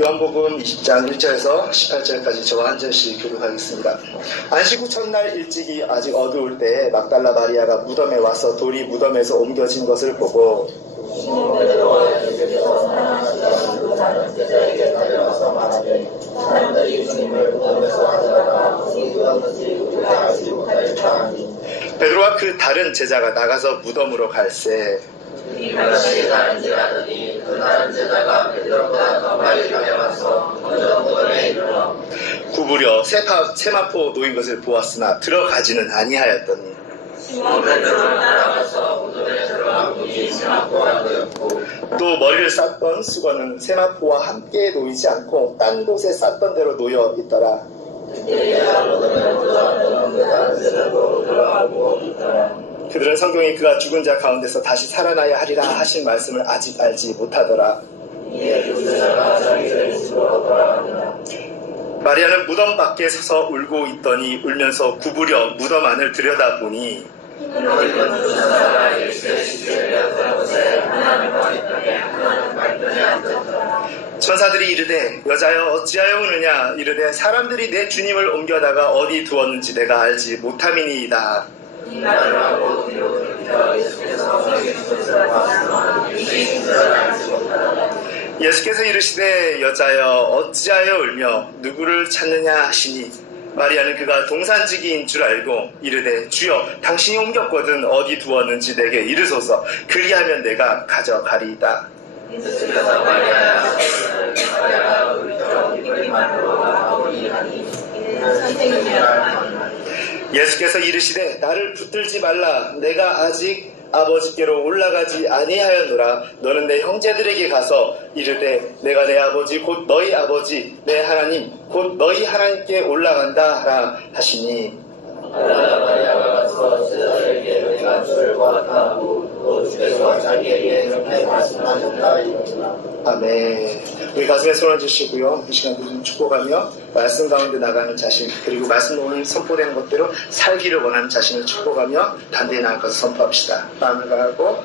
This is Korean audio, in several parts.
요한복음 20장 1절에서 18절까지 저와 한 절씩 교독하겠습니다. 안식 후 첫날 일찍이 아직 어두울 때에 막달라 마리아가 무덤에 와서 돌이 무덤에서 옮겨진 것을 보고 베드로와 그 다른 제자가 나가서 무덤으로 갈새 이같이 다른지라더니 그 다른 제자가 베드로보다 더 빨리 달려가서 먼저 무덤에 이르러 구부려 세마포 놓인 것을 보았으나 들어가지는 아니하였더니 시몬 베드로는 따라가서 무덤에 들어가보니 세마포가 놓였고 또 머리를 쌌던 수건은 세마포와 함께 놓이지 않고 딴 곳에 쌌던 대로 놓여 있더라. 그들은 성경에 그가 죽은 자 가운데서 다시 살아나야 하리라 하신 말씀을 아직 알지 못하더라. 마리아는 무덤 밖에 서서 울고 있더니 울면서 구부려 무덤 안을 들여다보니 천사들이 이르되 여자여 어찌하여 우느냐 이르되 사람들이 내 주님을 옮겨다가 어디 두었는지 내가 알지 못함이니이다. 예수께서 이르시되 여자여 어찌하여 울며 누구를 찾느냐 하시니 마리아는 그가 동산지기인 줄 알고 이르되 주여 당신이 옮겼거든 어디 두었는지 내게 이르소서 그리하면 내가 가져가리이다. 예수께서 이르시되 나를 붙들지 말라 내가 아직 아버지께로 올라가지 아니하였노라. 너는 내 형제들에게 가서 이르되 내가 내 아버지 곧 너희 아버지 내 하나님 곧 너희 하나님께 올라간다 하라 하시니 마리아가 가서 제자들에게 내가 주를 보았다고 또 주께서 자기에게 이렇게 말씀하셨다 이러니라. 아멘. 우리 가슴에 손을 주시고요. 이 시간 좀 축복하며 말씀 가운데 나가는 자신 그리고 말씀 오늘 선포되는 것대로 살기를 원하는 자신을 축복하며 단대에 나가서 선포합시다. 마음을 가하고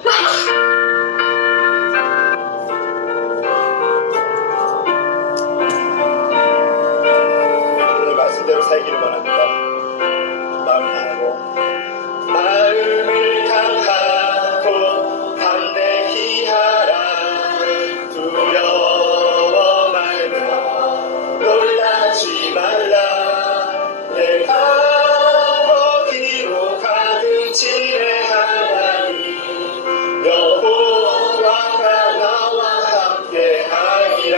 오늘 말씀대로 살기를 원합니다. 마음을 다하고 마음을 다하고 담대히 하라. 두려워 말고 놀라지 말라. 내가 거기로 가든지 하나님 여호와가 나와 함께하리라.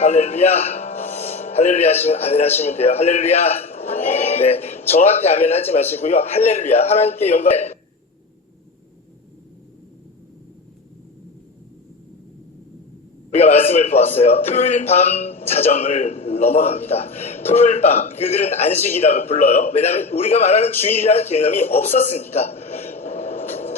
할렐루야. 할렐루야 하시면 아멘 하시면 돼요. 할렐루야. 네, 저한테 아멘 하지 마시고요. 할렐루야. 하나님께 영광. 우리가 말씀을 보았어요. 토요일 밤 자정을 넘어갑니다. 토요일 밤 그들은 안식이라고 불러요. 왜냐하면 우리가 말하는 주일이라는 개념이 없었으니까.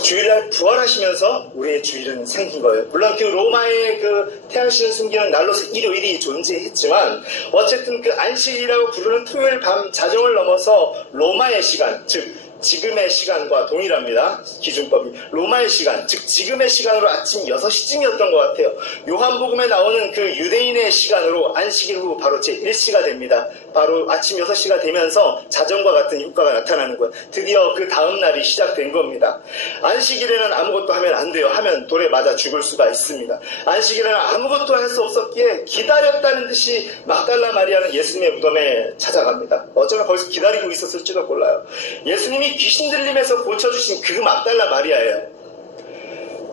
주일날 부활하시면서 우리의 주일은 생긴 거예요. 물론 그 로마의 그 태양신을 숨기는 날로서 일요일이 존재했지만 어쨌든 그 안식이라고 부르는 토요일 밤 자정을 넘어서 로마의 시간, 즉 지금의 시간과 동일합니다. 기준법이. 로마의 시간, 즉 지금의 시간으로 아침 6시쯤이었던 것 같아요. 요한복음에 나오는 그 유대인의 시간으로 안식일 후 바로 제1시가 됩니다. 바로 아침 6시가 되면서 자정과 같은 효과가 나타나는 거예요. 드디어 그 다음 날이 시작된 겁니다. 안식일에는 아무것도 하면 안 돼요. 하면 돌에 맞아 죽을 수가 있습니다. 안식일에는 아무것도 할 수 없었기에 기다렸다는 듯이 막달라 마리아는 예수님의 무덤에 찾아갑니다. 어쩌면 거기서 기다리고 있었을지도 몰라요. 예수님이 귀신 들림에서 고쳐주신 그 막달라 마리아예요.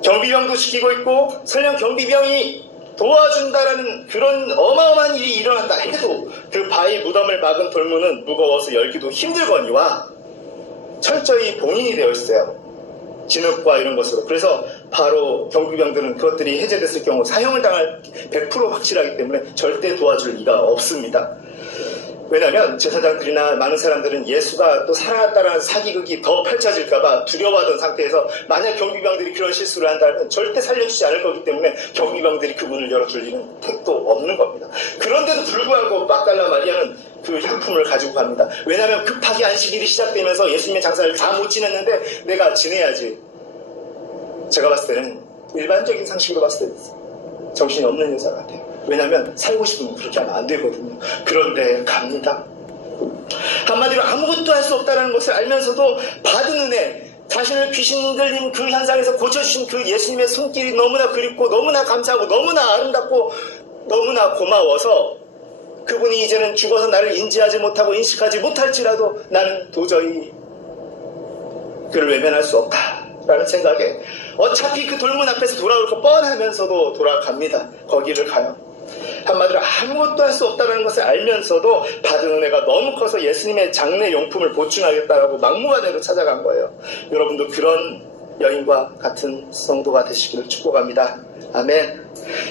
경비병도 시키고 있고 설령 경비병이 도와준다라는 그런 어마어마한 일이 일어난다 해도 그 바위 무덤을 막은 돌문은 무거워서 열기도 힘들거니와 철저히 봉인이 되어 있어요. 진흙과 이런 것으로. 그래서 바로 경비병들은 그것들이 해제됐을 경우 사형을 당할 100% 확실하기 때문에 절대 도와줄 리가 없습니다. 왜냐하면 제사장들이나 많은 사람들은 예수가 또 살아났다는 사기극이 더 펼쳐질까봐 두려워하던 상태에서 만약 경비병들이 그런 실수를 한다면 절대 살려주지 않을 거기 때문에 경비병들이 그 문을 열어줄 리는 택도 없는 겁니다. 그런데도 불구하고 막달라 마리아는 그 향품을 가지고 갑니다. 왜냐하면 급하게 안식일이 시작되면서 예수님의 장사를 다 못 지냈는데 내가 지내야지. 제가 봤을 때는 일반적인 상식으로 봤을 때 정신이 없는 여자 같아요. 왜냐하면 살고 싶으면 그렇게 하면 안 되거든요. 그런데 갑니다. 한마디로 아무것도 할 수 없다는 것을 알면서도 받은 은혜, 자신을 귀신 들린 그 현상에서 고쳐주신 그 예수님의 손길이 너무나 그립고 너무나 감사하고 너무나 아름답고 너무나 고마워서 그분이 이제는 죽어서 나를 인지하지 못하고 인식하지 못할지라도 나는 도저히 그를 외면할 수 없다라는 생각에 어차피 그 돌문 앞에서 돌아올 거 뻔하면서도 돌아갑니다. 거기를 가요. 한마디로 아무것도 할 수 없다는 것을 알면서도 받은 은혜가 너무 커서 예수님의 장례 용품을 보충하겠다라고 막무가내로 찾아간 거예요. 여러분도 그런 여인과 같은 성도가 되시기를 축복합니다. 아멘.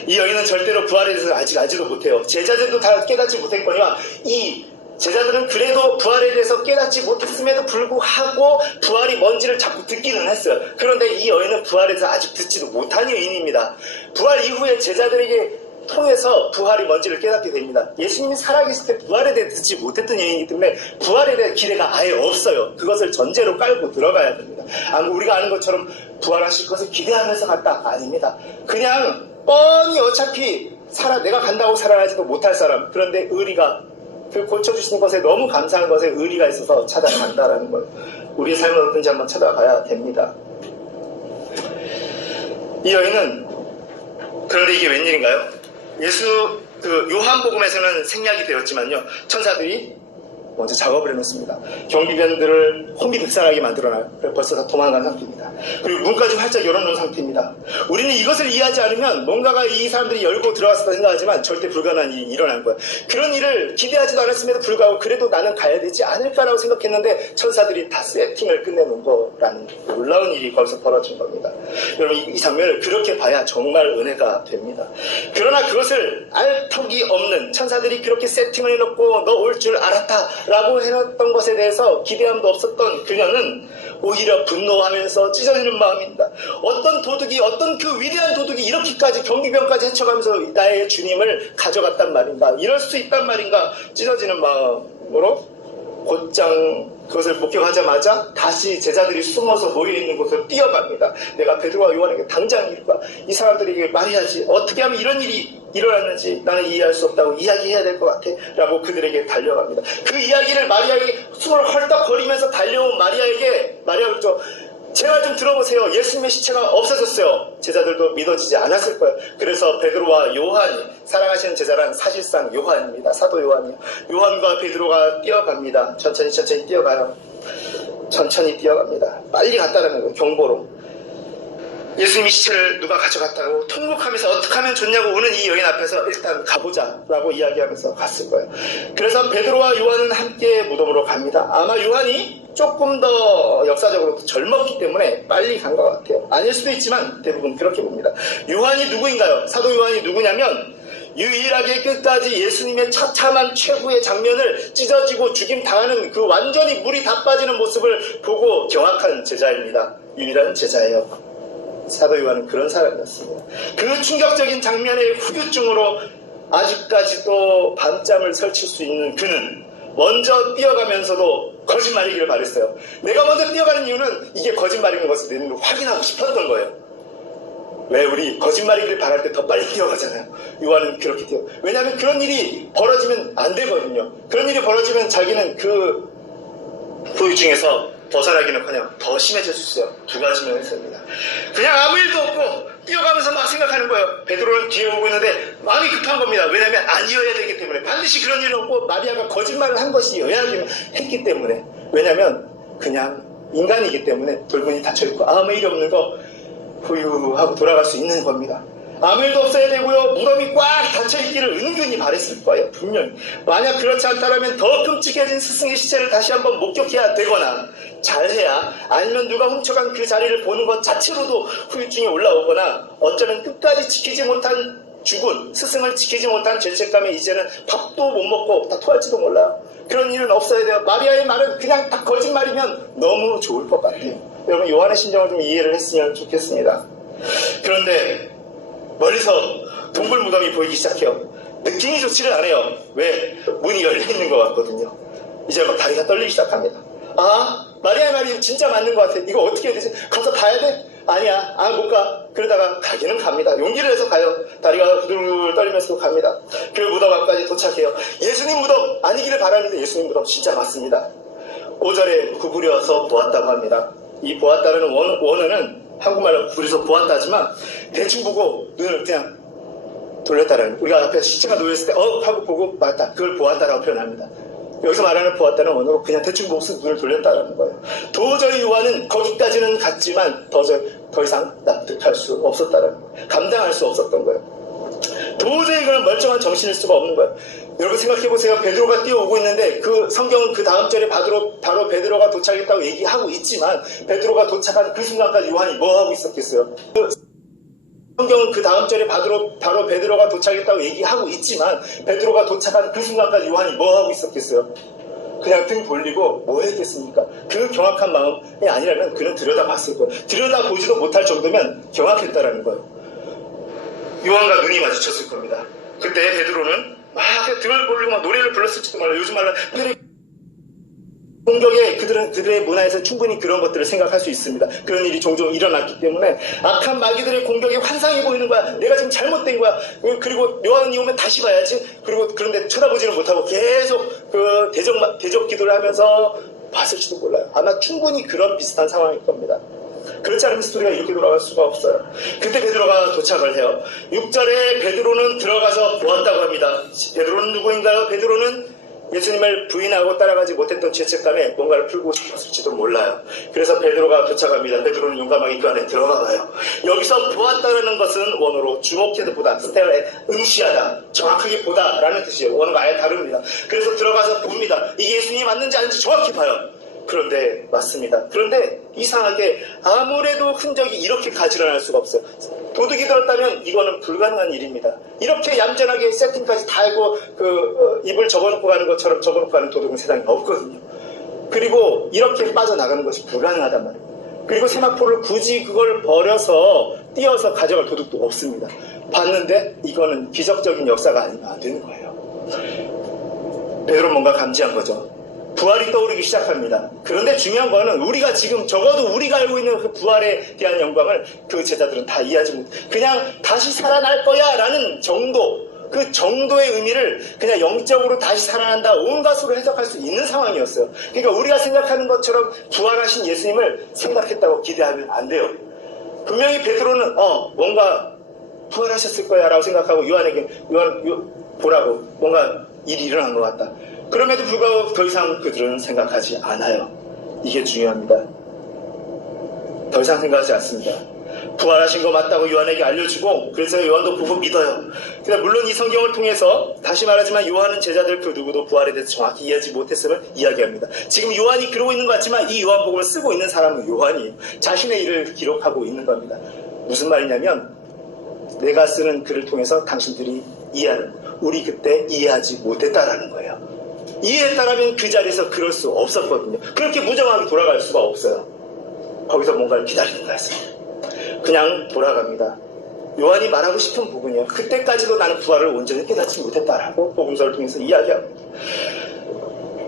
이 여인은 절대로 부활에 대해서 아직 알지도 못해요. 제자들도 다 깨닫지 못했거니와 이 제자들은 그래도 부활에 대해서 깨닫지 못했음에도 불구하고 부활이 뭔지를 자꾸 듣기는 했어요. 그런데 이 여인은 부활에 대해서 아직 듣지도 못한 여인입니다. 부활 이후에 제자들에게 통해서 부활이 뭔지를 깨닫게 됩니다. 예수님이 살아계실 때 부활에 대해 듣지 못했던 여인이기 때문에 부활에 대한 기대가 아예 없어요. 그것을 전제로 깔고 들어가야 됩니다. 우리가 아는 것처럼 부활하실 것을 기대하면서 갔다? 아닙니다. 그냥 뻔히 어차피 내가 간다고 살아나지도 못할 사람, 그런데 의리가 그 고쳐주시는 것에 너무 감사한 것에 의리가 있어서 찾아간다라는 거예요. 우리의 삶은 어떤지 한번 찾아가야 됩니다. 이 여인은, 그런데 이게 웬일인가요? 요한복음에서는 생략이 되었지만요, 천사들이 먼저 작업을 해놓습니다. 경비병들을 혼비백산하게 만들어놔요. 벌써 다 도망간 상태입니다. 그리고 문까지 활짝 열어놓은 상태입니다. 우리는 이것을 이해하지 않으면 뭔가가 이 사람들이 열고 들어왔다 생각하지만 절대 불가능한 일이 일어난 거예요. 그런 일을 기대하지도 않았음에도 불구하고 그래도 나는 가야 되지 않을까라고 생각했는데 천사들이 다 세팅을 끝내놓은 거라는 놀라운 일이 거기서 벌어진 겁니다. 여러분, 이 장면을 그렇게 봐야 정말 은혜가 됩니다. 그러나 그것을 알 턱이 없는 천사들이 그렇게 세팅을 해놓고 너 올 줄 알았다 라고 해놨던 것에 대해서 기대함도 없었던 그녀는 오히려 분노하면서 찢어지는 마음입니다. 어떤 그 위대한 도둑이 이렇게까지 경비병까지 헤쳐가면서 나의 주님을 가져갔단 말인가, 이럴 수 있단 말인가, 찢어지는 마음으로 곧장 그것을 목격하자마자 다시 제자들이 숨어서 모여있는 곳으로 뛰어갑니다. 내가 베드로와 요한에게 당장 이 사람들에게 말해야지. 어떻게 하면 이런 일이 일어났는지 나는 이해할 수 없다고 이야기해야 될 것 같아 라고 그들에게 달려갑니다. 그 이야기를 마리아에게 숨을 헐떡거리면서 달려온 마리아가 그러죠. 제발 좀 들어보세요. 예수님의 시체가 없어졌어요. 제자들도 믿어지지 않았을 거예요. 그래서 베드로와 요한이, 사랑하시는 제자란 사실상 요한입니다. 사도 요한이요. 요한과 베드로가 뛰어갑니다. 천천히 뛰어가요. 천천히 뛰어갑니다. 빨리 갔다는 거예요. 경보로. 예수님의 시체를 누가 가져갔다고 통곡하면서 어떻게 하면 좋냐고 우는 이 여인 앞에서 일단 가보자 라고 이야기하면서 갔을 거예요. 그래서 베드로와 요한은 함께 무덤으로 갑니다. 아마 요한이 조금 더 역사적으로 젊었기 때문에 빨리 간 것 같아요. 아닐 수도 있지만 대부분 그렇게 봅니다. 요한이 누구인가요? 사도 요한이 누구냐면 유일하게 끝까지 예수님의 처참한 최후의 장면을 찢어지고 죽임 당하는 그 완전히 물이 다 빠지는 모습을 보고 경악한 제자입니다. 유일한 제자예요. 사도 요한은 그런 사람이었습니다. 그 충격적인 장면의 후유증으로 아직까지도 밤잠을 설칠 수 있는 그는 먼저 뛰어가면서도 거짓말이기를 바랬어요. 내가 먼저 뛰어가는 이유는 이게 거짓말인 것을 확인하고 싶었던 거예요. 왜 우리 거짓말이기를 바랄 때 더 빨리 뛰어가잖아요. 요한은 그렇게 뛰어. 왜냐하면 그런 일이 벌어지면 안 되거든요. 그런 일이 벌어지면 자기는 그 후유증에서 벗어나기는커녕 더 심해질 수 있어요. 두 가지 면에서입니다. 그냥 아무 일도 없고 뛰어가면서 막 생각하는 거예요. 베드로는 뒤에 보고 있는데 마음이 급한 겁니다. 왜냐하면 아니어야 되기 때문에, 반드시 그런 일은 없고 마리아가 거짓말을 한 것이어야 했기 때문에, 왜냐하면 그냥 인간이기 때문에 돌문이 닫혀있고 아무 일이 없는 거 후유하고 돌아갈 수 있는 겁니다. 아무 일도 없어야 되고요. 무덤이 꽉 닫혀있기를 은근히 바랬을 거예요. 분명히. 만약 그렇지 않다면 더 끔찍해진 스승의 시체를 다시 한번 목격해야 되거나 잘해야, 아니면 누가 훔쳐간 그 자리를 보는 것 자체로도 후유증이 올라오거나, 어쩌면 끝까지 지키지 못한 죽은 스승을 지키지 못한 죄책감에 이제는 밥도 못 먹고 다 토할지도 몰라요. 그런 일은 없어야 돼요. 마리아의 말은 그냥 딱 거짓말이면 너무 좋을 것 같아요. 여러분, 요한의 심정을 좀 이해를 했으면 좋겠습니다. 그런데 멀리서 동굴 무덤이 보이기 시작해요. 느낌이 좋지를 않아요. 왜? 문이 열려있는 것 같거든요. 이제 막 다리가 떨리기 시작합니다. 아, 마리아의 말이 진짜 맞는 것 같아. 이거 어떻게 해야 되지? 가서 봐야 돼? 아니야, 못 가. 그러다가 가기는 갑니다. 용기를 내서 가요. 다리가 부들부들 떨리면서 갑니다. 그 무덤 앞까지 도착해요. 예수님 무덤 아니기를 바라는데 예수님 무덤 진짜 맞습니다. 5절에 구부려서 보았다고 합니다. 이 보았다라는 원어는 한국말로 구부려서 보았다지만 대충 보고 눈을 그냥 돌렸다라는, 우리가 앞에 시체가 놓였을 때 하고 보고 맞다, 그걸 보았다라고 표현합니다. 여기서 말하는 보았다는 원어로 그냥 대충 보고 눈을 돌렸다라는 거예요. 도저히 요한은 거기까지는 갔지만 더 이상 납득할 수 없었다라는 거예요. 감당할 수 없었던 거예요. 도저히 그런 멀쩡한 정신일 수가 없는 거예요. 여러분 생각해보세요. 베드로가 뛰어오고 있는데 그 성경은 그 다음 절에 바로 베드로가 도착했다고 얘기하고 있지만 베드로가 도착한 그 순간까지 요한이 뭐 하고 있었겠어요? 성경은 그 다음 절에 바로 베드로가 도착했다고 얘기하고 있지만 베드로가 도착한 그 순간까지 요한이 뭐 하고 있었겠어요? 그냥 등 돌리고 뭐 했겠습니까? 그 경악한 마음이 아니라면 그는 들여다봤을 거예요. 들여다보지도 못할 정도면 경악했다라는 거예요. 요한과 눈이 마주쳤을 겁니다. 그때 베드로는 막 등을 돌리고 막 노래를 불렀을지도 몰라요. 요즘 말로 공격에 그들의 문화에서 충분히 그런 것들을 생각할 수 있습니다. 그런 일이 종종 일어났기 때문에 악한 마귀들의 공격이 환상해 보이는 거야. 내가 지금 잘못된 거야. 그리고 요한이 오면 다시 봐야지. 그런데 쳐다보지는 못하고 계속 그 대적 기도를 하면서 봤을지도 몰라요. 아마 충분히 그런 비슷한 상황일 겁니다. 그렇지 않으면 스토리가 이렇게 돌아갈 수가 없어요. 그때 베드로가 도착을 해요. 6절에 베드로는 들어가서 보았다고 합니다. 베드로는 누구인가요? 베드로는 예수님을 부인하고 따라가지 못했던 죄책감에 뭔가를 풀고 싶었을지도 몰라요. 그래서 베드로가 도착합니다. 베드로는 용감하게 그 안에 들어가봐요. 여기서 보았다라는 것은 원어로 주목해서 보다, 스테레, 응시하다, 정확하게 보다라는 뜻이에요. 원어가 아예 다릅니다. 그래서 들어가서 봅니다. 이게 예수님이 맞는지 아닌지 정확히 봐요. 그런데 맞습니다. 그런데 이상하게 아무래도 흔적이 이렇게 가지런할 수가 없어요. 도둑이 들었다면 이거는 불가능한 일입니다. 이렇게 얌전하게 세팅까지 다 하고 입을 접어놓고 가는 것처럼 접어놓고 가는 도둑은 세상에 없거든요. 그리고 이렇게 빠져나가는 것이 불가능하단 말이에요. 그리고 세마포를 굳이 그걸 버려서 띄어서 가져갈 도둑도 없습니다. 봤는데 이거는 기적적인 역사가 아니면 안 되는 거예요. 베드로는 뭔가 감지한 거죠. 부활이 떠오르기 시작합니다. 그런데 중요한 거는 우리가 지금 적어도 우리가 알고 있는 그 부활에 대한 영광을 그 제자들은 다 이해하지 못해. 그냥 다시 살아날 거야 라는 정도, 그 정도의 의미를 그냥 영적으로 다시 살아난다 온갖으로 해석할 수 있는 상황이었어요. 그러니까 우리가 생각하는 것처럼 부활하신 예수님을 생각했다고 기대하면 안 돼요. 분명히 베드로는 뭔가 부활하셨을 거야 라고 생각하고 요한에게 보라고 뭔가 일이 일어난 것 같다. 그럼에도 불구하고 더 이상 그들은 생각하지 않아요. 이게 중요합니다. 더 이상 생각하지 않습니다. 부활하신 거 맞다고 요한에게 알려주고 그래서 요한도 보고 믿어요. 근데 물론 이 성경을 통해서 다시 말하지만 요한은 제자들 그 누구도 부활에 대해서 정확히 이해하지 못했음을 이야기합니다. 지금 요한이 그러고 있는 것 같지만 이 요한복음을 쓰고 있는 사람은 요한이에요. 자신의 일을 기록하고 있는 겁니다. 무슨 말이냐면 내가 쓰는 글을 통해서 당신들이 이해하는, 우리 그때 이해하지 못했다라는 거예요. 이해했다라면 그 자리에서 그럴 수 없었거든요. 그렇게 무정하게 돌아갈 수가 없어요. 거기서 뭔가를 기다리는 거였어요. 그냥 돌아갑니다. 요한이 말하고 싶은 부분이에요. 그때까지도 나는 부활을 온전히 깨닫지 못했다라고 복음서를 통해서 이야기합니다.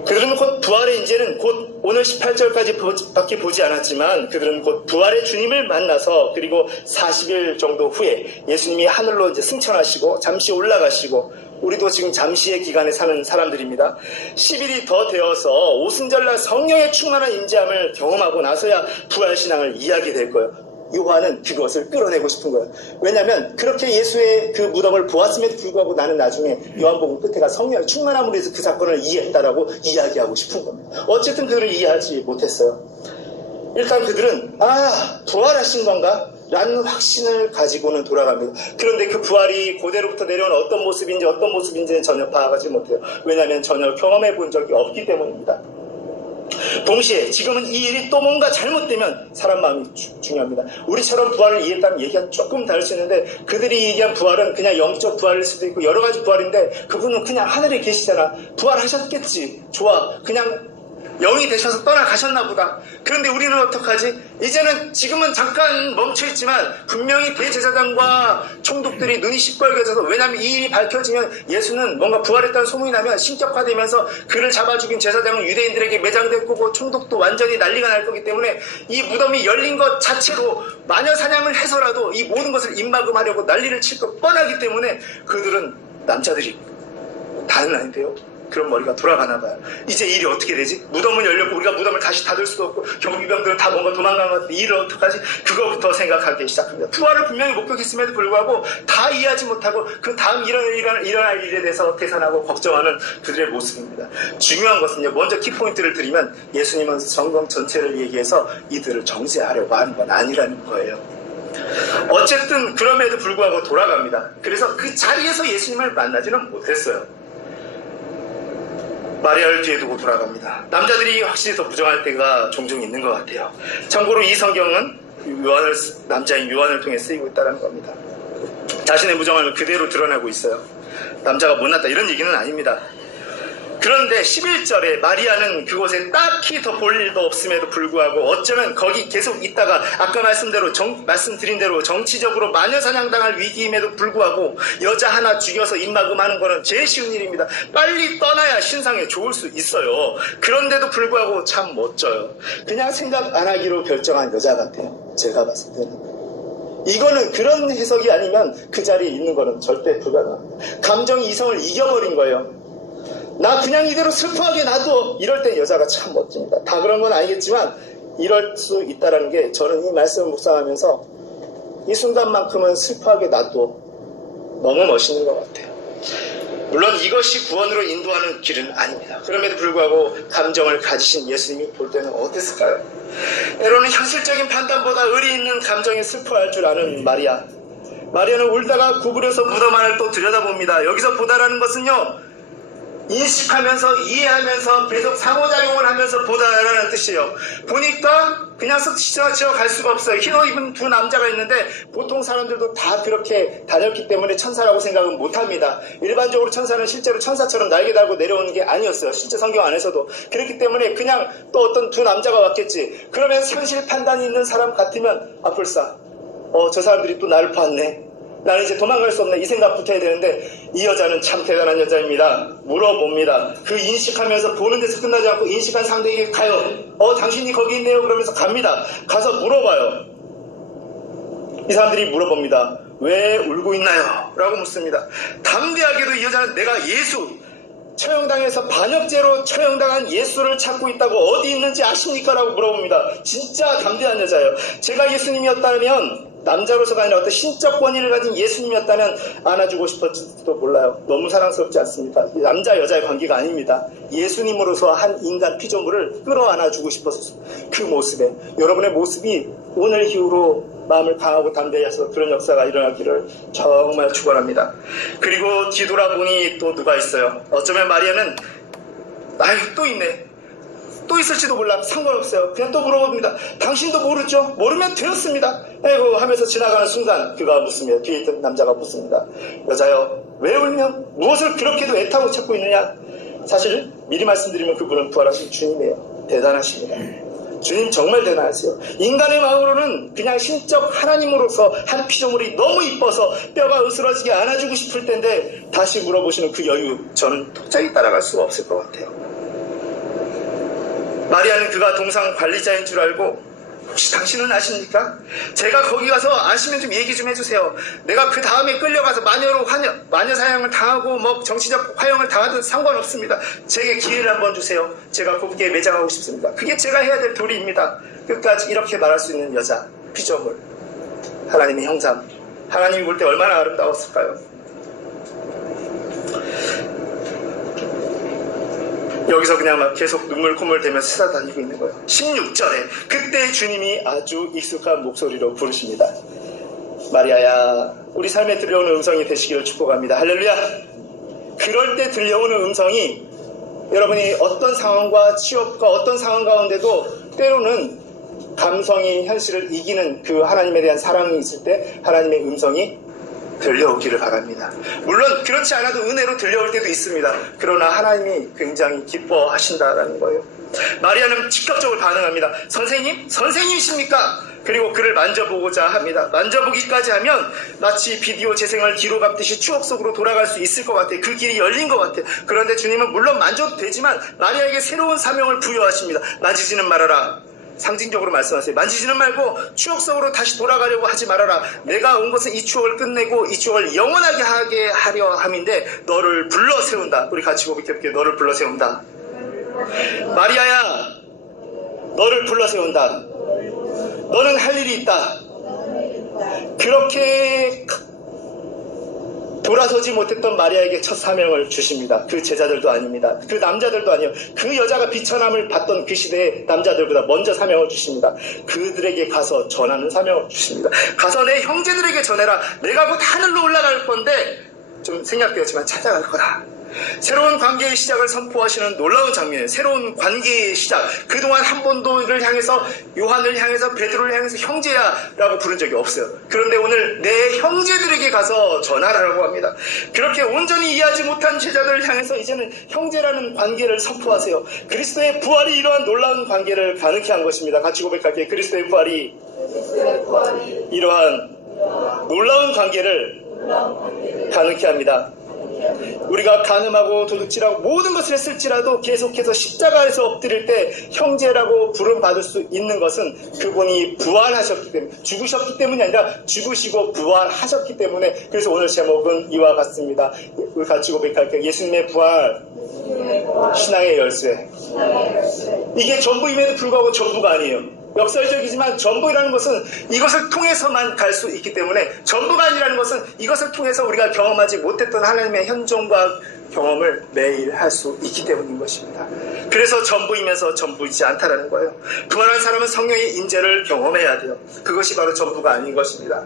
그들은 곧 부활의 인재는 곧 오늘 18절까지 밖에 보지 않았지만 그들은 곧 부활의 주님을 만나서 그리고 40일 정도 후에 예수님이 하늘로 이제 승천하시고 잠시 올라가시고 우리도 지금 잠시의 기간에 사는 사람들입니다. 10일이 더 되어서 오순절날 성령의 충만한 임재함을 경험하고 나서야 부활신앙을 이해하게 될 거예요. 요한은 그것을 끌어내고 싶은 거예요. 왜냐하면 그렇게 예수의 그 무덤을 보았음에도 불구하고 나는 나중에 요한복음 끝에가 성령의 충만함으로 해서 그 사건을 이해했다라고 이야기하고 싶은 겁니다. 어쨌든 그들을 이해하지 못했어요. 일단 그들은 부활하신 건가? 라는 확신을 가지고는 돌아갑니다. 그런데 그 부활이 고대로부터 내려온 어떤 모습인지는 전혀 파악하지 못해요. 왜냐하면 전혀 경험해 본 적이 없기 때문입니다. 동시에 지금은 이 일이 또 뭔가 잘못되면 사람 마음이 중요합니다. 우리처럼 부활을 이해했다면 얘기가 조금 다를 수 있는데 그들이 얘기한 부활은 그냥 영적 부활일 수도 있고 여러 가지 부활인데 그분은 그냥 하늘에 계시잖아. 부활하셨겠지. 좋아. 그냥 영이 되셔서 떠나가셨나 보다. 그런데 우리는 어떡하지? 이제는 지금은 잠깐 멈춰있지만 분명히 대제사장과 총독들이 눈이 시뻘개져서, 왜냐하면 이 일이 밝혀지면 예수는 뭔가 부활했다는 소문이 나면 신격화되면서 그를 잡아 죽인 제사장은 유대인들에게 매장될 거고 총독도 완전히 난리가 날 거기 때문에 이 무덤이 열린 것 자체로 마녀 사냥을 해서라도 이 모든 것을 입막음하려고 난리를 칠 것 뻔하기 때문에 그들은, 남자들이 다는 아닌데요, 그런 머리가 돌아가나 봐요. 이제 일이 어떻게 되지? 무덤은 열렸고 우리가 무덤을 다시 닫을 수도 없고 경비병들은 다 뭔가 도망간 것 같은데 일을 어떡하지? 그거부터 생각하기 시작합니다. 부활을 분명히 목격했음에도 불구하고 다 이해하지 못하고 그 다음 일어날 일에 대해서 계산하고 걱정하는 그들의 모습입니다. 중요한 것은요, 먼저 키포인트를 드리면 예수님은 성경 전체를 얘기해서 이들을 정죄하려고 하는 건 아니라는 거예요. 어쨌든 그럼에도 불구하고 돌아갑니다. 그래서 그 자리에서 예수님을 만나지는 못했어요. 마리아를 뒤에 두고 돌아갑니다. 남자들이 확실히 더 부정할 때가 종종 있는 것 같아요. 참고로 이 성경은 남자인 요한을 통해 쓰이고 있다는 겁니다. 자신의 무정함을 그대로 드러내고 있어요. 남자가 못났다 이런 얘기는 아닙니다. 그런데 11절에 마리아는 그곳에 딱히 더 볼 일도 없음에도 불구하고 어쩌면 거기 계속 있다가 아까 말씀드린 대로 정치적으로 마녀사냥당할 위기임에도 불구하고 여자 하나 죽여서 입막음하는 거는 제일 쉬운 일입니다. 빨리 떠나야 신상에 좋을 수 있어요. 그런데도 불구하고 참 멋져요. 그냥 생각 안 하기로 결정한 여자 같아요. 제가 봤을 때는. 이거는 그런 해석이 아니면 그 자리에 있는 거는 절대 불가능합니다. 감정이 이성을 이겨버린 거예요. 나 그냥 이대로 슬퍼하게 놔둬. 이럴 때 여자가 참 멋집니다. 다 그런 건 아니겠지만 이럴 수 있다는 게, 저는 이 말씀을 묵상하면서 이 순간만큼은 슬퍼하게 놔둬, 너무 멋있는 것 같아요. 물론 이것이 구원으로 인도하는 길은 아닙니다. 그럼에도 불구하고 감정을 가지신 예수님이 볼 때는 어땠을까요? 때로는 현실적인 판단보다 의리 있는 감정에 슬퍼할 줄 아는 마리아는 울다가 구부려서 무덤 안을 또 들여다봅니다. 여기서 보다라는 것은요, 인식하면서 이해하면서 계속 상호작용을 하면서 보다라는 뜻이에요. 보니까 그냥 쓱 지나쳐 갈 수가 없어요. 흰옷 입은 두 남자가 있는데 보통 사람들도 다 그렇게 다녔기 때문에 천사라고 생각은 못합니다. 일반적으로 천사는 실제로 천사처럼 날개 달고 내려오는 게 아니었어요. 실제 성경 안에서도. 그렇기 때문에 그냥 또 어떤 두 남자가 왔겠지. 그러면 현실 판단이 있는 사람 같으면 불사, 저 사람들이 또 나를 봤네, 나는 이제 도망갈 수 없네, 이 생각부터 해야 되는데, 이 여자는 참 대단한 여자입니다. 물어봅니다. 그 인식하면서 보는 데서 끝나지 않고 인식한 상대에게 가요. 당신이 거기 있네요. 그러면서 갑니다. 가서 물어봐요. 이 사람들이 물어봅니다. 왜 울고 있나요? 라고 묻습니다. 담대하게도 이 여자는 내가 처형당해서 반역죄로 처형당한 예수를 찾고 있다고 어디 있는지 아십니까? 라고 물어봅니다. 진짜 담대한 여자예요. 제가 예수님이었다면, 남자로서가 아니라 어떤 신적 권위를 가진 예수님이었다면 안아주고 싶었을지도 몰라요. 너무 사랑스럽지 않습니까? 남자 여자의 관계가 아닙니다. 예수님으로서 한 인간 피조물을 끌어안아주고 싶었을 그 모습에, 여러분의 모습이 오늘 이후로 마음을 강하고 담대해서 그런 역사가 일어나기를 정말 축원합니다. 그리고 뒤돌아보니 또 누가 있어요. 어쩌면 마리아는 또 있네, 또 있을지도 몰라, 상관없어요. 그냥 또 물어봅니다. 당신도 모르죠? 모르면 되었습니다. 아이고 하면서 지나가는 순간 그가 묻습니다. 뒤에 있던 남자가 묻습니다. 여자여, 왜 울며 무엇을 그렇게도 애타고 찾고 있느냐? 사실 미리 말씀드리면 그분은 부활하신 주님이에요. 대단하십니다. 주님 정말 대단하세요. 인간의 마음으로는 그냥 신적 하나님으로서 한 피조물이 너무 이뻐서 뼈가 으스러지게 안아주고 싶을 텐데, 다시 물어보시는 그 여유, 저는 도저히 따라갈 수가 없을 것 같아요. 마리아는 그가 동상 관리자인 줄 알고, 혹시 당신은 아십니까? 제가 거기 가서 아시면 좀 얘기 좀 해주세요. 내가 그 다음에 끌려가서 마녀 사냥을 당하고 정치적 화형을 당하든 상관없습니다. 제게 기회를 한번 주세요. 제가 곱게 매장하고 싶습니다. 그게 제가 해야 될 도리입니다. 끝까지 이렇게 말할 수 있는 여자, 피조물, 하나님의 형상, 하나님이 볼 때 얼마나 아름다웠을까요? 여기서 그냥 막 계속 눈물 콧물 대면서 찾아다니고 있는 거예요. 16절에 그때 주님이 아주 익숙한 목소리로 부르십니다. 마리아야, 우리 삶에 들려오는 음성이 되시기를 축복합니다. 할렐루야. 그럴 때 들려오는 음성이, 여러분이 어떤 상황과 취업과 어떤 상황 가운데도 때로는 감성이 현실을 이기는 그 하나님에 대한 사랑이 있을 때 하나님의 음성이 들려오기를 바랍니다. 물론 그렇지 않아도 은혜로 들려올 때도 있습니다. 그러나 하나님이 굉장히 기뻐하신다라는 거예요. 마리아는 즉각적으로 반응합니다. 선생님? 선생님이십니까? 그리고 그를 만져보고자 합니다. 만져보기까지 하면 마치 비디오 재생을 뒤로 감듯이 추억 속으로 돌아갈 수 있을 것 같아요. 그 길이 열린 것 같아요. 그런데 주님은 물론 만져도 되지만 마리아에게 새로운 사명을 부여하십니다. 만지지는 말아라. 상징적으로 말씀하세요. 만지지는 말고 추억 속으로 다시 돌아가려고 하지 말아라. 내가 온 것은 이 추억을 끝내고 이 추억을 영원하게 하게 하려 함인데 너를 불러 세운다. 우리 같이 고백해볼게요. 너를 불러 세운다. 마리아야, 너를 불러 세운다. 너는 할 일이 있다. 그렇게 돌아서지 못했던 마리아에게 첫 사명을 주십니다. 그 제자들도 아닙니다. 그 남자들도 아니에요. 그 여자가 비천함을 받던 그 시대의 남자들보다 먼저 사명을 주십니다. 그들에게 가서 전하는 사명을 주십니다. 가서 내 형제들에게 전해라. 내가 곧 하늘로 올라갈 건데 좀 생략되었지만 찾아갈 거다. 새로운 관계의 시작을 선포하시는 놀라운 장면이에요. 새로운 관계의 시작. 그동안 한 번도를 향해서, 요한을 향해서, 베드로를 향해서 형제야 라고 부른 적이 없어요. 그런데 오늘 내 형제들에게 가서 전하라고 합니다. 그렇게 온전히 이해하지 못한 제자들을 향해서 이제는 형제라는 관계를 선포하세요. 그리스도의 부활이 이러한 놀라운 관계를 가능케 한 것입니다. 같이 고백할게요. 그리스도의 부활이 이러한 놀라운 관계를 가능케 합니다. 우리가 간음하고 도둑질하고 모든 것을 했을지라도 계속해서 십자가에서 엎드릴 때 형제라고 부름받을 수 있는 것은 그분이 부활하셨기 때문에, 죽으셨기 때문이 아니라 죽으시고 부활하셨기 때문에. 그래서 오늘 제목은 이와 같습니다. 우리 같이 고백할게요. 예수님의 부활, 신앙의 열쇠. 이게 전부임에도 불구하고 전부가 아니에요. 역설적이지만 전부라는 것은 이것을 통해서만 갈 수 있기 때문에, 전부가 아니라는 것은 이것을 통해서 우리가 경험하지 못했던 하나님의 현존과 경험을 매일 할 수 있기 때문인 것입니다. 그래서 전부이면서 전부이지 않다라는 거예요. 부활한 사람은 성령의 임재를 경험해야 돼요. 그것이 바로 전부가 아닌 것입니다.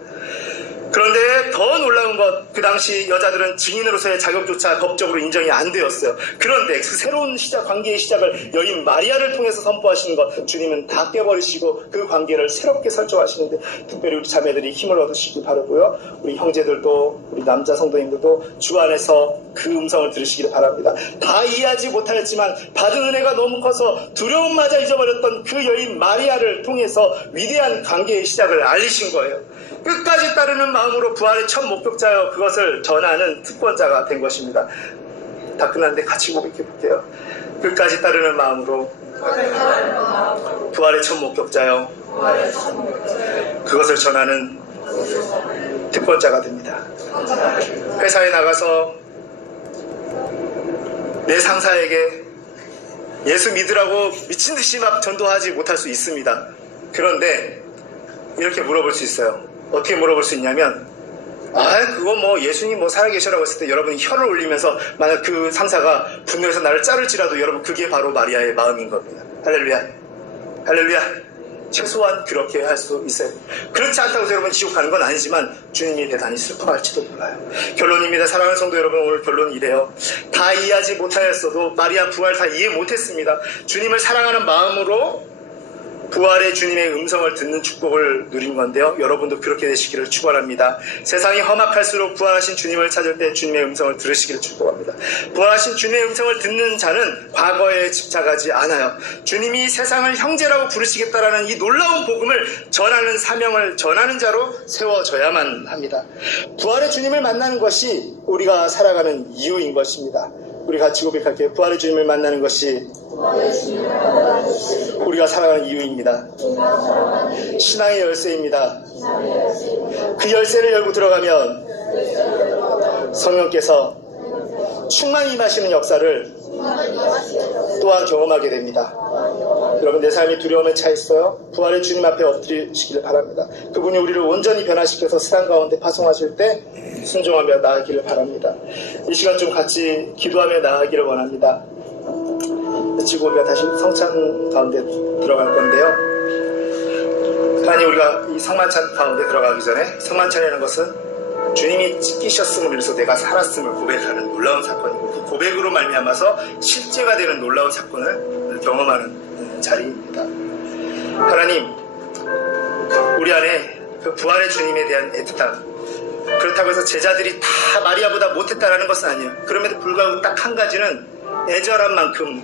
그런데 더 놀라운 것, 그 당시 여자들은 증인으로서의 자격조차 법적으로 인정이 안 되었어요. 그런데 그 새로운 시작, 관계의 시작을 여인 마리아를 통해서 선포하시는 것, 주님은 다 깨버리시고 그 관계를 새롭게 설정하시는데, 특별히 우리 자매들이 힘을 얻으시기 바라고요. 우리 형제들도, 우리 남자 성도님들도 주 안에서 그 음성을 들으시기를 바랍니다. 다 이해하지 못하였지만 받은 은혜가 너무 커서 두려움마저 잊어버렸던 그 여인 마리아를 통해서 위대한 관계의 시작을 알리신 거예요. 끝까지 따르는 마음으로 부활의 첫 목격자여 그것을 전하는 특권자가 된 것입니다. 다 끝났는데 같이 고백해 볼게요. 끝까지 따르는 마음으로 부활의 첫 목격자여 그것을 전하는 특권자가 됩니다. 회사에 나가서 내 상사에게 예수 믿으라고 미친듯이 막 전도하지 못할 수 있습니다. 그런데 이렇게 물어볼 수 있어요. 어떻게 물어볼 수 있냐면, 그거 뭐 예수님 뭐 살아계셔라고 했을 때 여러분이 혀를 올리면서 만약 그 상사가 분노해서 나를 자를지라도 여러분 그게 바로 마리아의 마음인 겁니다. 할렐루야. 할렐루야. 최소한 그렇게 할 수 있어요. 그렇지 않다고 해서 여러분 지옥 가는 건 아니지만 주님이 대단히 슬퍼할지도 몰라요. 결론입니다. 사랑하는 성도 여러분, 오늘 결론은 이래요. 다 이해하지 못하였어도 마리아 부활 다 이해 못했습니다. 주님을 사랑하는 마음으로 부활의 주님의 음성을 듣는 축복을 누린 건데요. 여러분도 그렇게 되시기를 축원합니다. 세상이 험악할수록 부활하신 주님을 찾을 때 주님의 음성을 들으시기를 축복합니다. 부활하신 주님의 음성을 듣는 자는 과거에 집착하지 않아요. 주님이 세상을 형제라고 부르시겠다라는 이 놀라운 복음을 전하는 사명을 전하는 자로 세워져야만 합니다. 부활의 주님을 만나는 것이 우리가 살아가는 이유인 것입니다. 우리 같이 고백할게요. 부활의 주님을 만나는 것이 우리가 살아가는 이유입니다. 신앙의 열쇠입니다. 그 열쇠를 열고 들어가면 성령께서 충만히 임하시는 역사를 또한 경험하게 됩니다. 여러분, 내 삶이 두려움에 차 있어요? 부활의 주님 앞에 엎드리시기를 바랍니다. 그분이 우리를 온전히 변화시켜서 세상 가운데 파송하실 때 순종하며 나아가기를 바랍니다. 이 시간 좀 같이 기도하며 나아가기를 원합니다. 그리고 우리가 다시 성찬 가운데 들어갈 건데요. 하나님, 우리가 이 성만찬 가운데 들어가기 전에, 성만찬이라는 것은 주님이 찢기셨음을 위해서 내가 살았음을 고백하는 놀라운 사건이고, 그 고백으로 말미암아서 실제가 되는 놀라운 사건을 경험하는 자리입니다. 하나님, 우리 안에 그 부활의 주님에 대한 애틋함, 그렇다고 해서 제자들이 다 마리아보다 못했다라는 것은 아니에요. 그럼에도 불구하고 딱 한 가지는 애절한 만큼,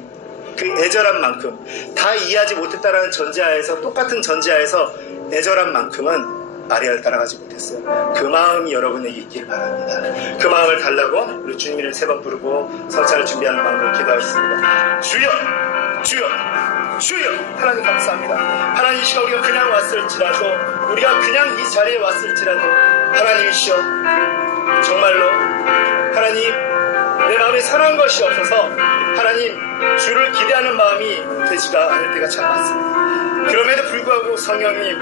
그 애절한 만큼, 다 이해하지 못했다라는 전제하에서, 똑같은 전제하에서 애절한 만큼은 마리아를 따라가지 못했어요. 그 마음이 여러분에게 있기를 바랍니다. 그 마음을 달라고 우리 주님을 3번 부르고 성찬을 준비하는 마음으로 기도하겠습니다. 주여! 주여! 주여! 하나님 감사합니다. 하나님 이 시간 우리가 그냥 왔을지라도, 우리가 그냥 이 자리에 왔을지라도 하나님이시여, 정말로 하나님 내 마음에 선한 것이 없어서 하나님 주를 기대하는 마음이 되지가 않을 때가 참 많습니다. 그럼에도 불구하고 성령님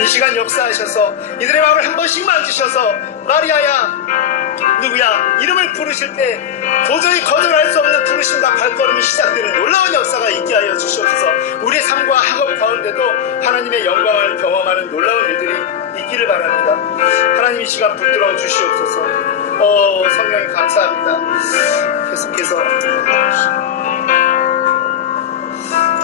이 시간 역사하셔서 이들의 마음을 한 번씩 만지셔서 마리아야 누구야 이름을 부르실 때 도저히 거절할 수 없는 부르심과 발걸음이 시작되는 놀라운 역사가 있게 하여 주시옵소서. 우리의 삶과 학업 가운데도 하나님의 영광을 경험하는 놀라운 일들이 있기를 바랍니다. 하나님 이 시간 붙들어 주시옵소서. 성령님 감사합니다. 계속해서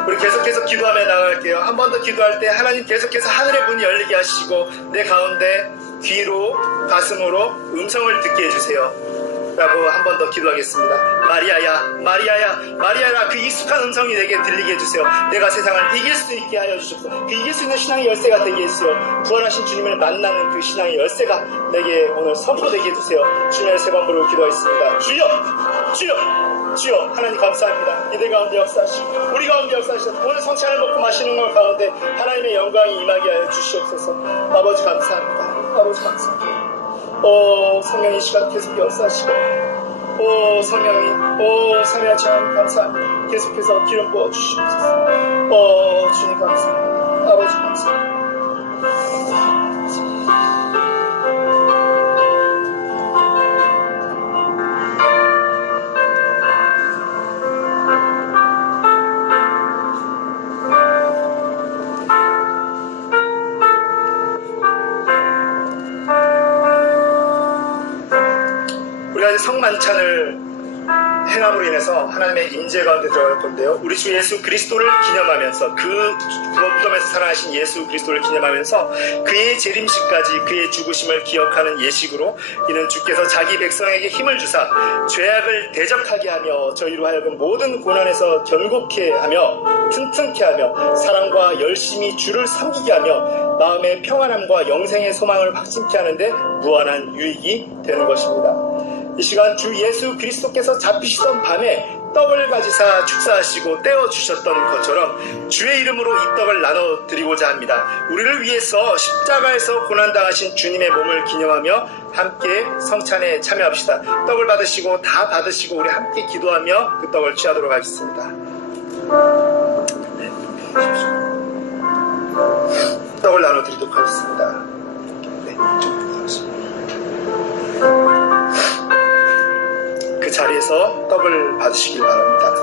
우리 계속해서 기도하며 나갈게요. 한 번 더 기도할 때 하나님 계속해서 하늘의 문이 열리게 하시고 내 가운데 귀로 가슴으로 음성을 듣게 해주세요 라고 한 번 더 기도하겠습니다. 마리아야 마리아야 마리아라, 그 익숙한 음성이 내게 들리게 해주세요. 내가 세상을 이길 수 있게 하여 주십시오. 그 이길 수 있는 신앙의 열쇠가 되게 해주세요. 부활하신 주님을 만나는 그 신앙의 열쇠가 내게 오늘 선포되게 해주세요. 주님의 3번 부르고 기도하겠습니다. 주여 주여 주여. 하나님 감사합니다. 이들 가운데 역사하시고 우리 가운데 역사하시고 오늘 성찬을 먹고 마시는 것 가운데 하나님의 영광이 임하게 하여 주시옵소서. 아버지 감사합니다. 아버지 감사합니다. 성령이 시간 계속 역사하시고 성령이 삼위하신 하나님 감사합니다. 계속해서 기름 부어 주시옵소서. 주님 감사합니다. 아버지 감사합니다. 성만찬을 행함으로 인해서 하나님의 임재 가운데 들어갈 건데요. 우리 주 예수 그리스도를 기념하면서 그 무덤에서 살아나신 예수 그리스도를 기념하면서 그의 재림식까지 그의 죽으심을 기억하는 예식으로 이는 주께서 자기 백성에게 힘을 주사 죄악을 대적하게 하며 저희로 하여금 모든 고난에서 견고케 하며 튼튼케 하며 사랑과 열심히 주를 섬기게 하며 마음의 평안함과 영생의 소망을 확신케 하는데 무한한 유익이 되는 것입니다. 이 시간 주 예수 그리스도께서 잡히시던 밤에 떡을 가지사 축사하시고 떼어주셨던 것처럼 주의 이름으로 이 떡을 나눠드리고자 합니다. 우리를 위해서 십자가에서 고난당하신 주님의 몸을 기념하며 함께 성찬에 참여합시다. 떡을 받으시고 다 받으시고 우리 함께 기도하며 그 떡을 취하도록 하겠습니다. 떡을 나눠드리도록 하겠습니다. 네, 그 자리에서 떡을 받으시길 바랍니다.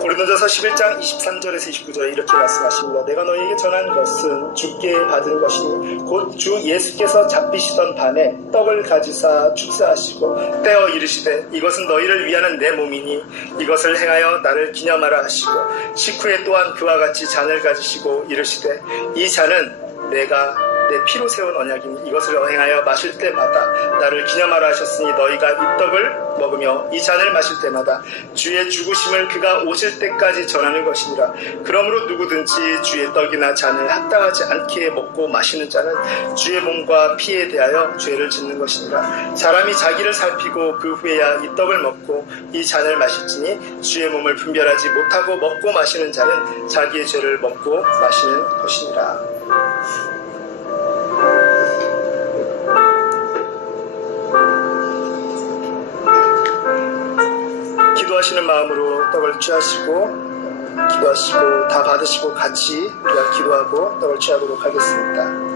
고린도전서 11장 23절에서 29절에 이렇게 말씀하십니다. 내가 너희에게 전한 것은 주께 받은 것이니 곧 주 예수께서 잡히시던 밤에 떡을 가지사 축사하시고 떼어 이르시되 이것은 너희를 위하는 내 몸이니 이것을 행하여 나를 기념하라 하시고 식후에 또한 그와 같이 잔을 가지시고 이르시되 이 잔은 내가 내 피로 세운 언약이니 이것을 행하여 마실 때마다 나를 기념하라 하셨으니 너희가 이 떡을 먹으며 이 잔을 마실 때마다 주의 죽으심을 그가 오실 때까지 전하는 것이니라. 그러므로 누구든지 주의 떡이나 잔을 합당하지 않게 먹고 마시는 자는 주의 몸과 피에 대하여 죄를 짓는 것이니라. 사람이 자기를 살피고 그 후에야 이 떡을 먹고 이 잔을 마실지니 주의 몸을 분별하지 못하고 먹고 마시는 자는 자기의 죄를 먹고 마시는 것이니라. 기도하시는 마음으로 떡을 취하시고 기도하시고 다 받으시고 같이 우리가 기도하고 떡을 취하도록 하겠습니다.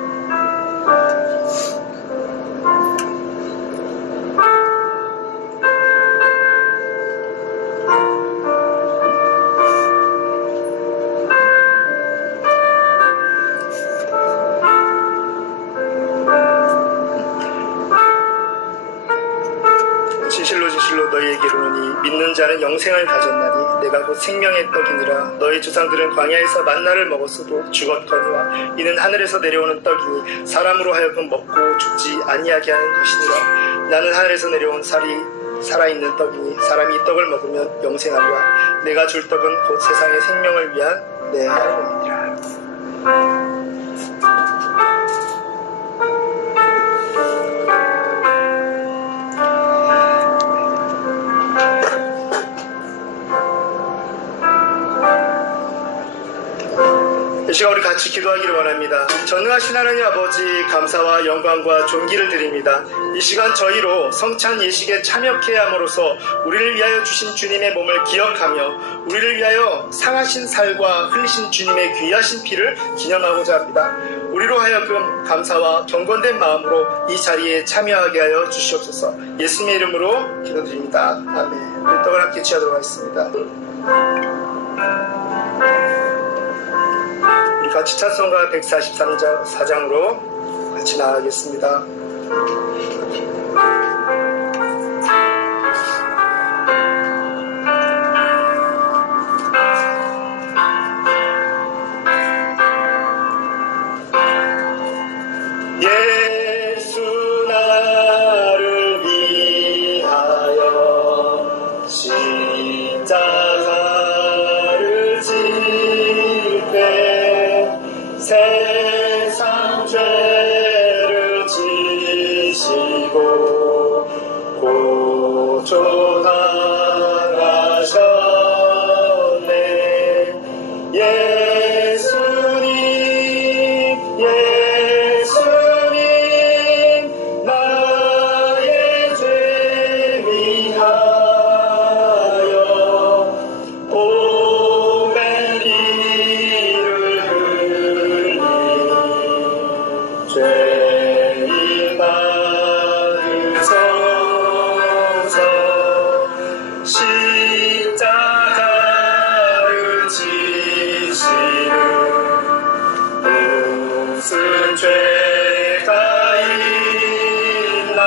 진실로 너희에게 이르노니 믿는 자는 영생을 가졌나니 내가 곧 생명의 떡이니라. 너희 조상들은 광야에서 만나를 먹었어도 죽었거니와 이는 하늘에서 내려오는 떡이니 사람으로 하여금 먹고 죽지 아니하게 하는 것이니라. 나는 하늘에서 내려온 살아있는 떡이니 사람이 이 떡을 먹으면 영생하리라. 내가 줄 떡은 곧 세상의 생명을 위한 내 몸이니라. 이 시간 우리 같이 기도하기를 원합니다. 전능하신 하나님 아버지, 감사와 영광과 존귀를 드립니다. 이 시간 저희로 성찬 예식에 참여케 함으로써 우리를 위하여 주신 주님의 몸을 기억하며 우리를 위하여 상하신 살과 흘리신 주님의 귀하신 피를 기념하고자 합니다. 우리로 하여금 감사와 경건된 마음으로 이 자리에 참여하게 하여 주시옵소서. 예수님의 이름으로 기도드립니다. 아멘. 우리 떡을 함께 취하도록 하겠습니다. 우리 같이 찬송가 143장으로 같이 나가겠습니다. 예수 나를 위하여 십자가를 질 때 세상 죄를 지시고 고초당하셨네. 예수님 나의 죄 위하여 보배 피를 흘리 죄인 받으소서. 십자가를 지시는 무슨 죄가 있나.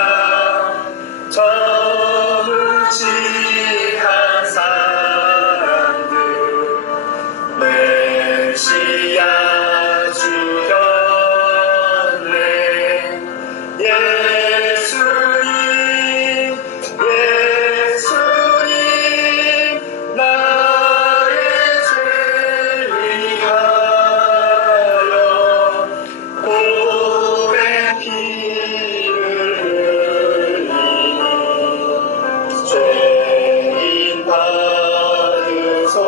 저 무지한 사람들 메시아 죽였네. 예수님 나의 죄 위하여 보배 피를 흘리니 죄인 받으소서.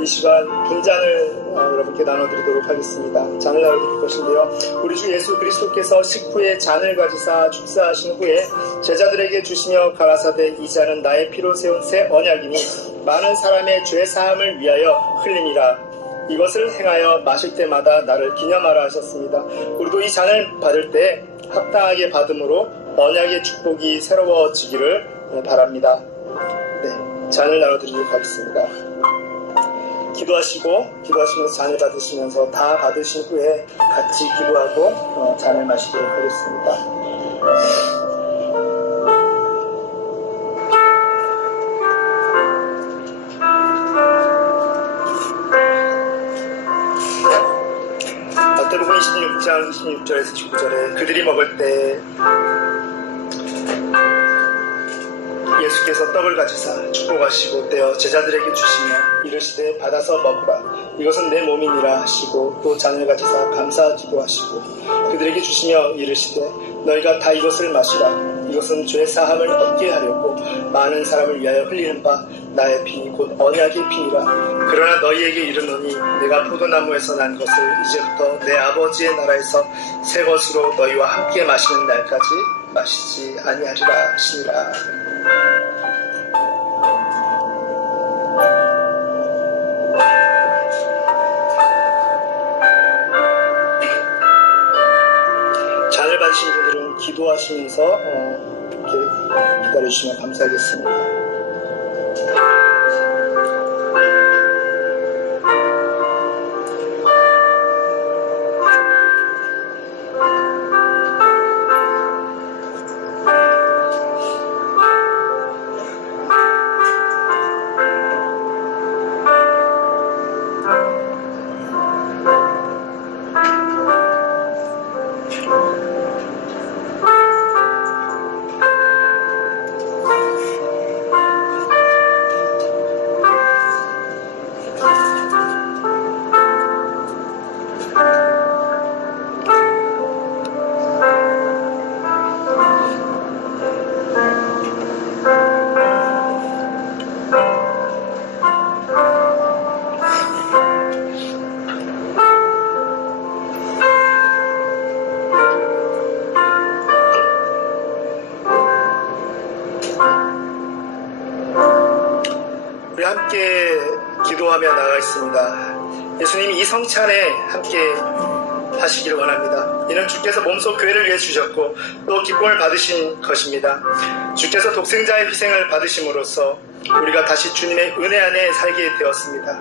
이 시간 빈잔을 여러분께 나눠드리도록 하겠습니다. 잔을 나눠드릴 것인데요, 우리 주 예수 그리스도께서 식후에 잔을 가지사 축사하신 후에 제자들에게 주시며 가라사대 이 잔은 나의 피로 세운 새 언약이니 많은 사람의 죄 사함을 위하여 흘림이라. 이것을 행하여 마실 때마다 나를 기념하라 하셨습니다. 우리도 이 잔을 받을 때 합당하게 받음으로 언약의 축복이 새로워지기를 바랍니다. 네, 잔을 나눠드리도록 하겠습니다. 기도하시면서 잔을 받으시면서 다 받으신 후에 같이 기도하고 잔을 마시도록 하겠습니다. 마태복음 26장 26절에서 19절에 그들이 먹을 때 예수께서 떡을 가지사 축복하시고 떼어 제자들에게 주시며 이르시되 받아서 먹으라. 이것은 내 몸이니라 하시고 또 잔을 가지사 감사 기도하시고 그들에게 주시며 이르시되 너희가 다 이것을 마시라. 이것은 죄 사함을 얻게 하려고 많은 사람을 위하여 흘리는 바 나의 피 곧 언약의 피니라. 그러나 너희에게 이르노니 내가 포도나무에서 난 것을 이제부터 내 아버지의 나라에서 새 것으로 너희와 함께 마시는 날까지 마시지 아니하리라 하시니라. 잔을 받으신 분들은 기도하시면서 이렇게 기다려주시면 감사하겠습니다. 기도하겠습니다. 예수님이 이 성찬에 함께 하시기를 원합니다. 이는 주께서 몸소 교회를 위해 주셨고 또 기쁨을 받으신 것입니다. 주께서 독생자의 희생을 받으심으로써 우리가 다시 주님의 은혜 안에 살게 되었습니다.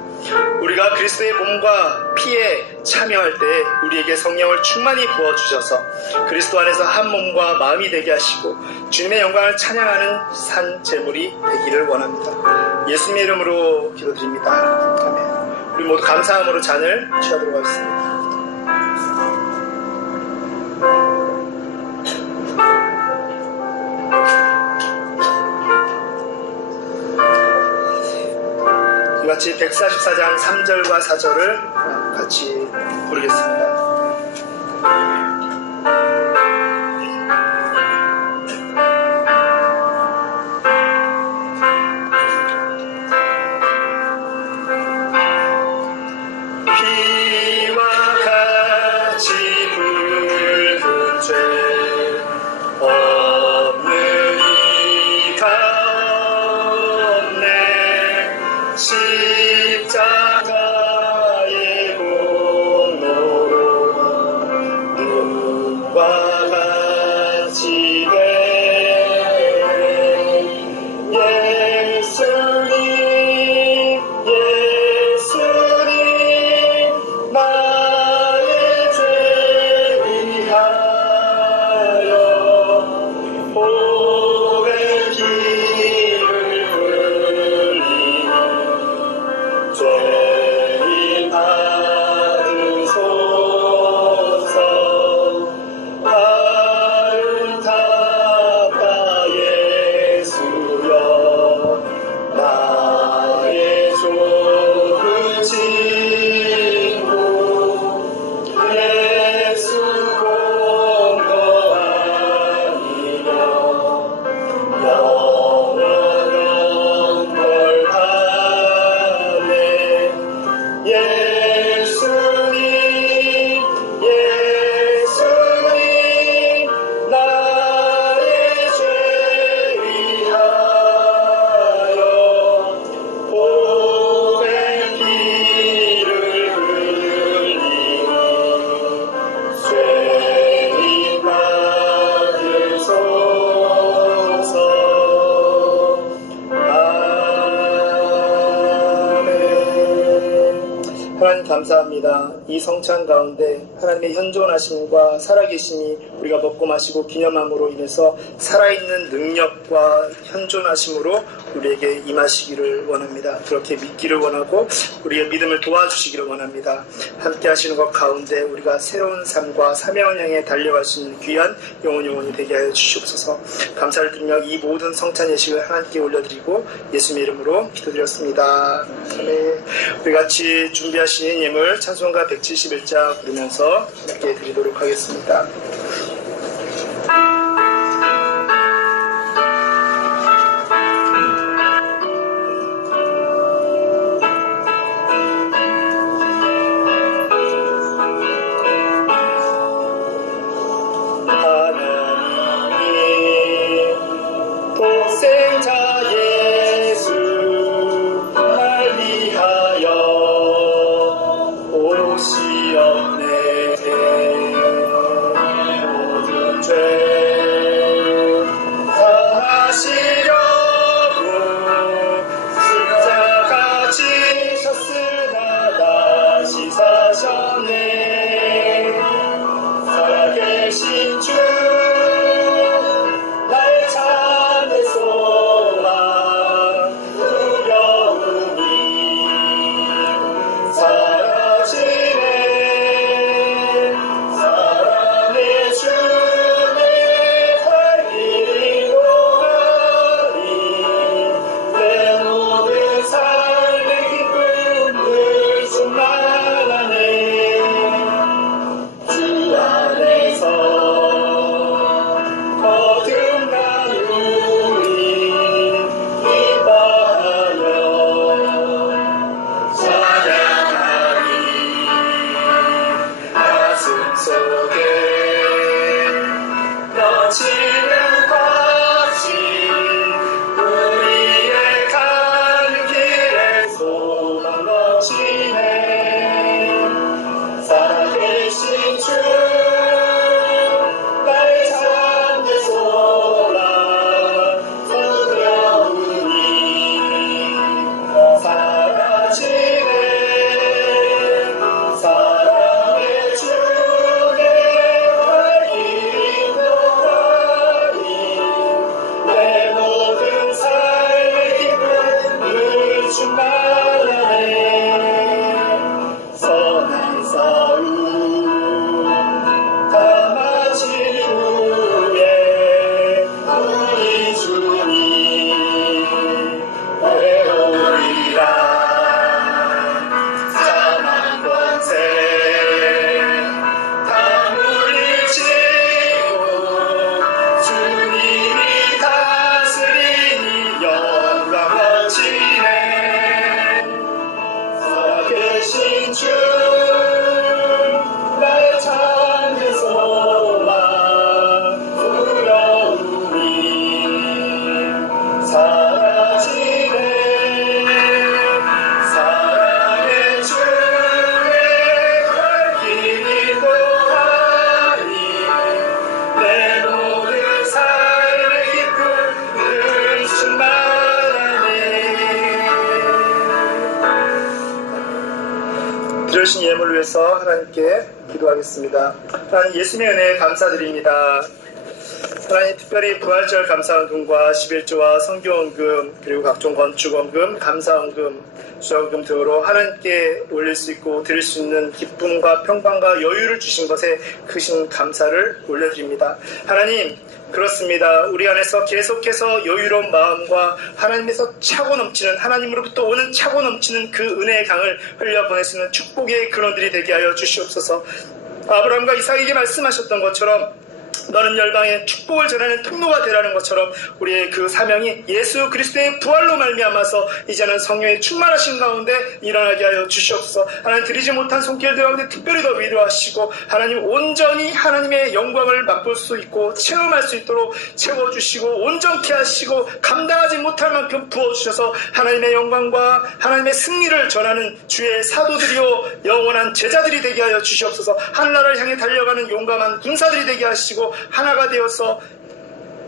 우리가 그리스도의 몸과 피에 참여할 때 우리에게 성령을 충만히 부어주셔서 그리스도 안에서 한 몸과 마음이 되게 하시고 주님의 영광을 찬양하는 산 제물이 되기를 원합니다. 예수님의 이름으로 기도드립니다. 아멘. 우리 모두 감사함으로 잔을 취하도록 하겠습니다. 같이 144장 3절과 4절을 같이 부르겠습니다. 피와 같이 붉은 죄 없는 이 가운데 십자가의 공로로 눈과 같이 된 예수님 나의 죄 위하여 보배 피를 흘리고 죄인 받으소서. 아름답다 예수여 나의 좋은 친구 예수 공로 아니며 영원한 걸 하네. 예수님 나의 죄 위하여 보배 피를 흘리고 죄인 받으소서. 아멘. 하나님 감사합니다. 이 성찬 가운데 하나님의 현존하심과 살아계심이 우리가 먹고 마시고 기념함으로 인해서 살아있는 능력과 현존하심으로 우리에게 임하시기를 원합니다. 그렇게 믿기를 원하고 우리의 믿음을 도와주시기를 원합니다. 함께 하시는 것 가운데 우리가 새로운 삶과 사명을 향해 달려갈 수 있는 귀한 영혼이 되게 하여 주시옵소서. 감사를 드리며 이 모든 성찬 예식을 하나님께 올려드리고 예수님의 이름으로 기도드렸습니다. 아멘. 우리 같이 준비하신 예물 찬송가 171자 부르면서 함께 드리도록 하겠습니다. 하나님 독생자 예수 날 위하여 오시었네. 모든 죄 다하시려고 십자가 지셨으나 다시 사셨네. 살아계신 주 나의 참의 소망 두려움이 사라지네. 싸움 다 마친 후에 우리 주님 외로우리라. 사망 권세 다 물리치고 주님이 다스리니 영광 넘치네. 살아계신 주 나의 참된 소망 두려움이 사라지네. 사랑의 주의 활기를 또하니 내 모든 삶의 기쁨을 충만하네. 들으신 예물을 위해서 하나님께 기도하겠습니다. 하나님 예수님의 은혜에 감사드립니다. 하나님 특별히 부활절 감사헌금과 11조와 성교헌금 그리고 각종 건축헌금, 감사헌금, 수저헌금 등으로 하나님께 올릴 수 있고 드릴 수 있는 기쁨과 평강과 여유를 주신 것에 크신 감사를 올려드립니다. 하나님 그렇습니다. 우리 안에서 계속해서 여유로운 마음과 하나님에서 차고 넘치는 하나님으로부터 오는 차고 넘치는 그 은혜의 강을 흘려보낼 수 있는 축복의 근원들이 되게 하여 주시옵소서. 아브라함과 이삭에게 말씀하셨던 것처럼 너는 열방에 축복을 전하는 통로가 되라는 것처럼 우리의 그 사명이 예수 그리스도의 부활로 말미암아서 이제는 성령의 충만하신 가운데 일어나게 하여 주시옵소서. 하나님 드리지 못한 손길들 가운데 특별히 더 위로하시고 하나님 온전히 하나님의 영광을 맛볼 수 있고 체험할 수 있도록 채워주시고 온전케 하시고 감당하지 못할 만큼 부어주셔서 하나님의 영광과 하나님의 승리를 전하는 주의 사도들이요 영원한 제자들이 되게 하여 주시옵소서. 하늘나라를 향해 달려가는 용감한 군사들이 되게 하시고 하나가 되어서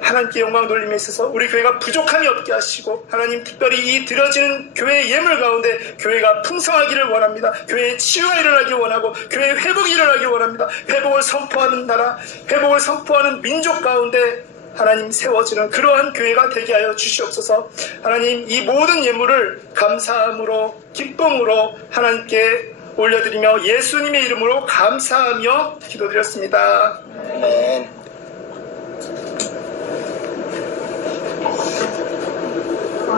하나님께 영광 돌림에 있어서 우리 교회가 부족함이 없게 하시고 하나님 특별히 이 드려지는 교회의 예물 가운데 교회가 풍성하기를 원합니다. 교회의 치유가 일어나기 원하고 교회의 회복이 일어나기 원합니다. 회복을 선포하는 나라, 회복을 선포하는 민족 가운데 하나님 세워지는 그러한 교회가 되게 하여 주시옵소서. 하나님 이 모든 예물을 감사함으로 기쁨으로 하나님께 올려드리며 예수님의 이름으로 감사하며 기도드렸습니다. 아멘.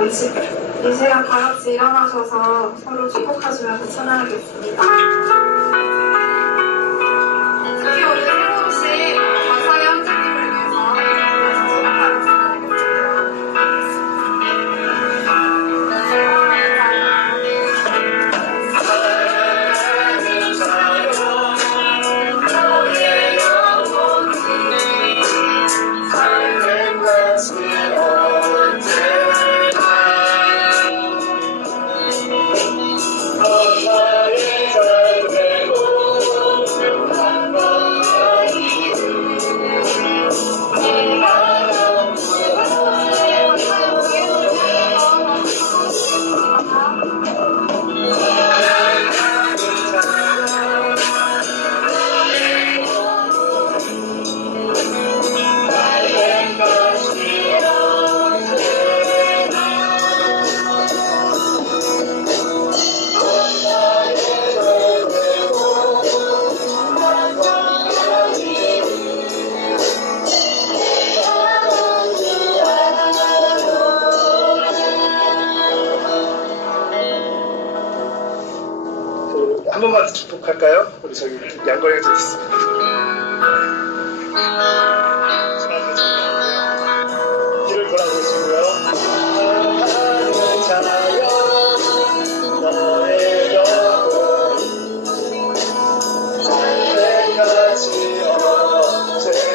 이 시간 다 같이 일어나셔서 서로 축복하시면서 찬양하겠습니다. 특히 우리 새로 오신 권상희 형제님을 위해서 한 번만 축복할까요? 우리 저기 양거리가 좀 있습니다. 길을 돌아보고 계시고요. 하늘을 자여 너의 영혼 때까지 언제나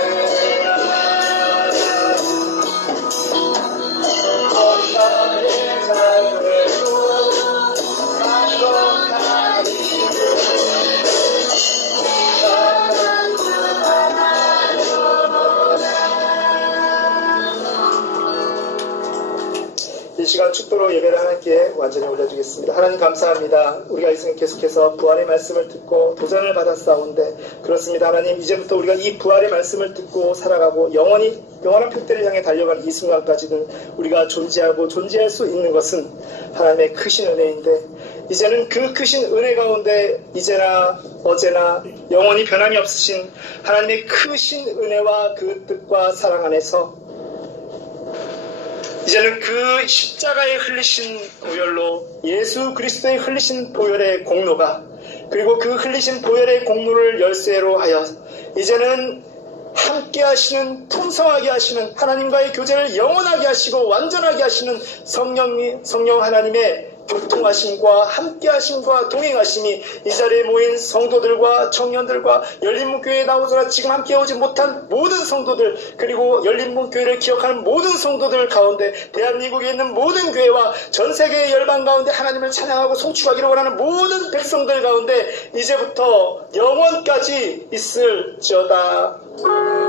엄마의 자녀로 행복하리. 사랑하는 하나로 죽도록 예배를 하나님께 완전히 올려주겠습니다. 하나님 감사합니다. 우리가 이승 계속해서 부활의 말씀을 듣고 도전을 받았사온데 그렇습니다. 하나님 이제부터 우리가 이 부활의 말씀을 듣고 살아가고 영원한 표대를 향해 달려가는 이 순간까지는 우리가 존재하고 존재할 수 있는 것은 하나님의 크신 은혜인데 이제는 그 크신 은혜 가운데 이제나 어제나 영원히 변함이 없으신 하나님의 크신 은혜와 그 뜻과 사랑 안에서 이제는 그 십자가에 흘리신 보혈로 예수 그리스도의 흘리신 보혈의 공로가 그리고 그 흘리신 보혈의 공로를 열쇠로 하여 이제는 함께 하시는 풍성하게 하시는 하나님과의 교제를 영원하게 하시고 완전하게 하시는 성령 하나님의 교통하심과 함께하심과 동행하심이 이 자리에 모인 성도들과 청년들과 열린문교회에 나오거나 지금 함께 오지 못한 모든 성도들 그리고 열린문교회를 기억하는 모든 성도들 가운데 대한민국에 있는 모든 교회와 전 세계의 열방 가운데 하나님을 찬양하고 송축하기를 원하는 모든 백성들 가운데 이제부터 영원까지 있을지어다.